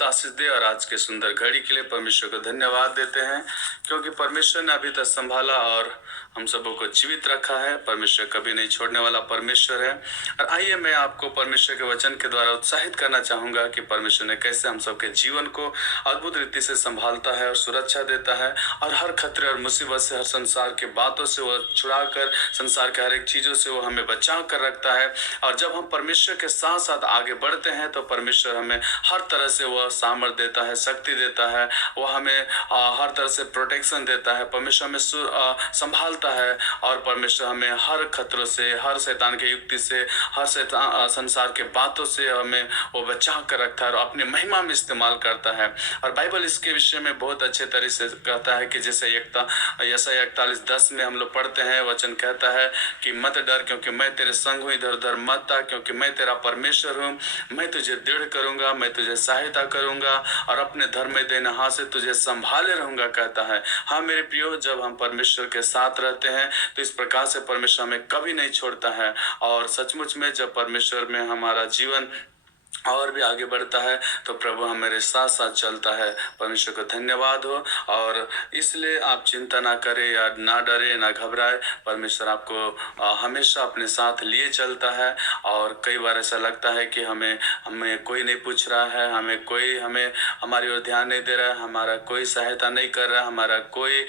बहुत आशीष दे। और आज के सुंदर घड़ी के लिए परमेश्वर को धन्यवाद देते हैं, क्योंकि परमेश्वर ने अभी तक संभाला और हम सबों को जीवित रखा है। परमेश्वर कभी नहीं छोड़ने वाला परमेश्वर है। और आइए मैं आपको परमेश्वर के वचन के द्वारा उत्साहित करना चाहूंगा कि परमेश्वर ने कैसे हम सबके जीवन को अद्भुत रीति से संभालता है और सुरक्षा देता है, और हर खतरे और मुसीबत से, हर संसार के बातों से वो छुड़ा कर, संसार के हर एक चीजों से वो हमें बचा कर रखता है। और जब हम परमेश्वर के साथ साथ आगे बढ़ते हैं तो परमेश्वर हमें हर तरह से वह सामर्थ देता है, शक्ति देता है, वो हमें हर तरह से प्रोटेक्शन देता है। परमेश्वर हमें संभालता है, और परमेश्वर हमें हर खतरों से, हर शैतान के युक्ति से, हर शैतान संसार के बातों से हमें वो बचा कर रखता है और अपनी महिमा में इस्तेमाल करता है। और बाइबल इसके विषय में बहुत अच्छे तरीके से कहता है कि जैसे यशायाह 41:10 में हम लोग पढ़ते हैं, वचन कहता है कि मत डर, क्योंकि मैं तेरे संग हूँ, इधर उधर मत आ, क्योंकि मैं तेरा परमेश्वर हूँ। मैं तुझे दृढ़ करूंगा, मैं तुझे सहायता करूंगा और अपने धर्म में देने हाथ से तुझे संभाले रहूंगा, कहता है। हाँ मेरे प्रियो, जब हम परमेश्वर के साथ रहते हैं तो इस प्रकार से परमेश्वर हमें कभी नहीं छोड़ता है। और सचमुच में जब परमेश्वर में हमारा जीवन और भी आगे बढ़ता है तो प्रभु हमारे साथ साथ चलता है। परमेश्वर को धन्यवाद हो। और इसलिए आप चिंता ना करें या ना डरे ना घबराए। परमेश्वर आपको हमेशा अपने साथ लिए चलता है। और कई बार ऐसा लगता है कि हमें कोई नहीं पूछ रहा है, हमें हमारी ओर ध्यान नहीं दे रहा है, हमारा कोई सहायता नहीं कर रहा है, हमारा कोई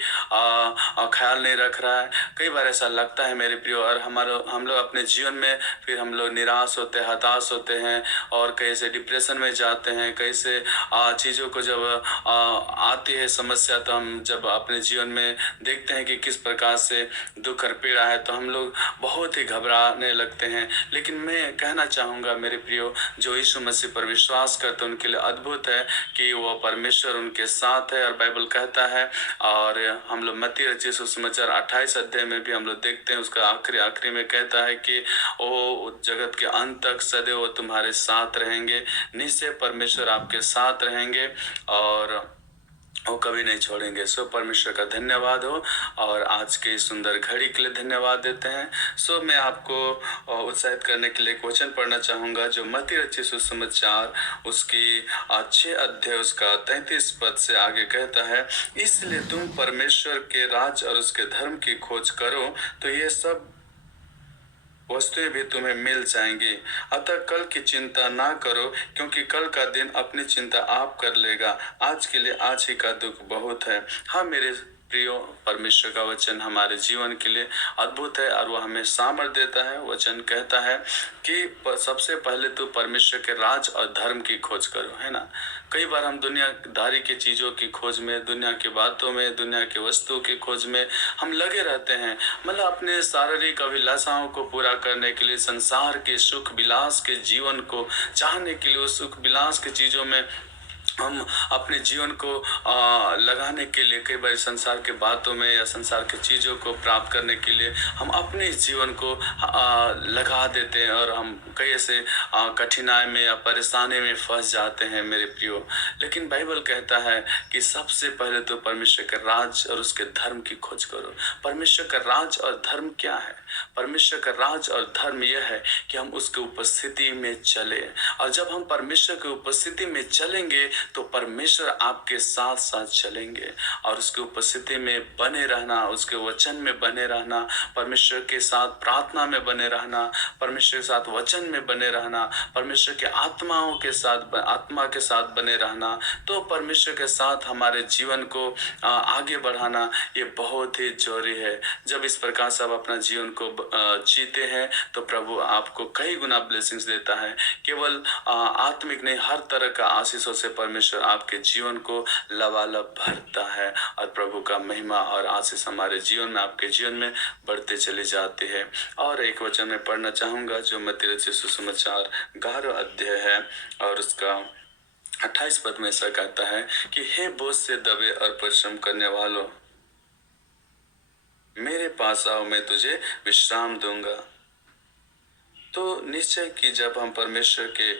ख्याल नहीं रख रहा है। कई बार ऐसा लगता है मेरे प्रियो। और हम लोग अपने जीवन में फिर हम लोग निराश होते हैं, हताश होते हैं, और कैसे डिप्रेशन में जाते हैं। कैसे चीज़ों को जब आती है समस्या, तो हम जब अपने जीवन में देखते हैं कि किस प्रकार से दुख और पीड़ा है, तो हम लोग बहुत ही घबराने लगते हैं। लेकिन मैं कहना चाहूँगा मेरे प्रियो, जो यीशु मसीह पर विश्वास करते हैं उनके लिए अद्भुत है कि वो परमेश्वर उनके साथ है। और बाइबल कहता है, और हम लोग मत्ती रचित सुसमाचार 28 अध्याय में भी हम लोग देखते हैं, उसका आखिरी में कहता है कि वो जगत के अंत तक सदैव वो तुम्हारे साथ रहेंगे। निश्चय परमेश्वर आपके साथ रहेंगे और वो कभी नहीं छोड़ेंगे। सो परमेश्वर का धन्यवाद हो। और आज के सुंदर घड़ी के लिए धन्यवाद देते हैं। सो मैं आपको उत्साहित करने के लिए एक वचन पढ़ना चाहूँगा, जो मत्ती रचित सुसमाचार उसकी 6 अध्याय उसका 33 पद से आगे कहता है, इसलिए तुम परमेश्वर के राज और उसके धर्म की खोज करो तो ये सब वस्तुएं भी तुम्हें मिल जाएंगी। अतः कल की चिंता ना करो, क्योंकि कल का दिन अपनी चिंता आप कर लेगा। आज के लिए आज ही का दुख बहुत है। हाँ मेरे प्रियो, परमेश्वर का वचन हमारे जीवन के लिए अद्भुत है और वो हमें सामर्थ देता है। वचन कहता है कि सबसे पहले तो परमेश्वर के राज और धर्म की खोज करो, है ना। कई बार हम दुनियादारी की चीज़ों की खोज में, दुनिया की बातों में, दुनिया के वस्तुओं की खोज में हम लगे रहते हैं। मतलब अपने शारीरिक अभिलाषाओं को पूरा करने के लिए, संसार के सुख विलास के जीवन को चाहने के लिए, उस सुख विलास के चीज़ों में हम अपने जीवन को लगाने के लिए, कई बार संसार के बातों में या संसार के चीज़ों को प्राप्त करने के लिए हम अपने जीवन को लगा देते हैं, और हम कई ऐसे कठिनाई में या परेशानी में फंस जाते हैं मेरे प्रियो। लेकिन बाइबल कहता है कि सबसे पहले तो परमेश्वर के राज और उसके धर्म की खोज करो। परमेश्वर का राज और धर्म क्या है? परमेश्वर का राज और धर्म यह है कि हम उसके उपस्थिति में चले। और जब हम परमेश्वर की उपस्थिति में चलेंगे तो परमेश्वर आपके साथ साथ चलेंगे, और उसके उपस्थिति में बने रहना, उसके वचन में बने रहना, परमेश्वर के साथ प्रार्थना में बने रहना, परमेश्वर के साथ वचन में बने रहना, परमेश्वर के आत्मा के साथ बने रहना, तो परमेश्वर के साथ हमारे जीवन को आगे बढ़ाना ये बहुत ही जरूरी है। जब इस प्रकार से आप अपना जीवन को जीते हैं तो प्रभु आपको कई गुना ब्लेसिंग्स देता है। केवल आत्मिक नहीं, हर तरह का आशीषों से परमेश्वर आपके जीवन को लबालब भरता है, और प्रभु का महिमा और आशीष हमारे जीवन में, आपके जीवन में बढ़ते चले जाते हैं। और एक वचन में पढ़ना चाहूँगा, जो मत्ती रचित सुसमाचार 11 अध्याय है और उसका 28 पद में ऐसा कहता है कि हे बोझ से दबे और परिश्रम करने वालों, मेरे पास आओ, मैं तुझे विश्राम दूंगा। तो निश्चय कि जब हम परमेश्वर के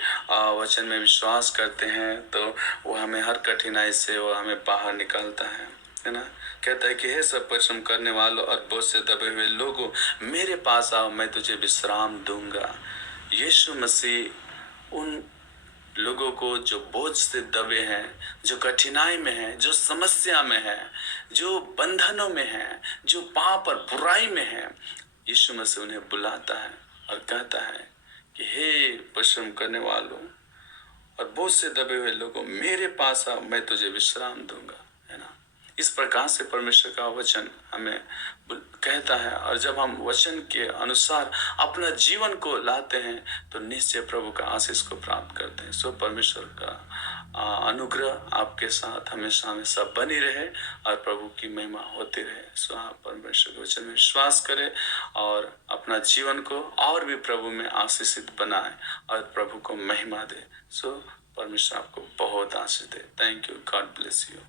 वचन में विश्वास करते हैं तो वो हमें हर कठिनाई से वो हमें बाहर निकालता है ना। कहता है कि हे सब परिश्रम करने वालों और बोझ से दबे हुए लोगों, मेरे पास आओ, मैं तुझे विश्राम दूंगा। यीशु मसीह उन लोगों को जो बोझ से दबे हैं, जो कठिनाई में हैं, जो समस्या में हैं, जो बंधनों में हैं, जो पाप और बुराई में हैं, यीशु मसीह उन्हें बुलाता है और कहता है कि हे परिश्रम करने वालों और बोझ से दबे हुए लोगों, मेरे पास आओ, मैं तुझे विश्राम दूंगा, है ना। इस प्रकार से परमेश्वर का वचन हमें कहता है, और जब हम वचन के अनुसार अपना जीवन को लाते हैं तो निश्चय प्रभु का आशीष को प्राप्त करते हैं। सो परमेश्वर का अनुग्रह आपके साथ हमेशा हमेशा बनी रहे और प्रभु की महिमा होती रहे। सो आप परमेश्वर के वचन में विश्वास करें और अपना जीवन को और भी प्रभु में आशीषित बनाए और प्रभु को महिमा दे। सो परमेश्वर आपको बहुत आशीष दे। Thank you. God bless you.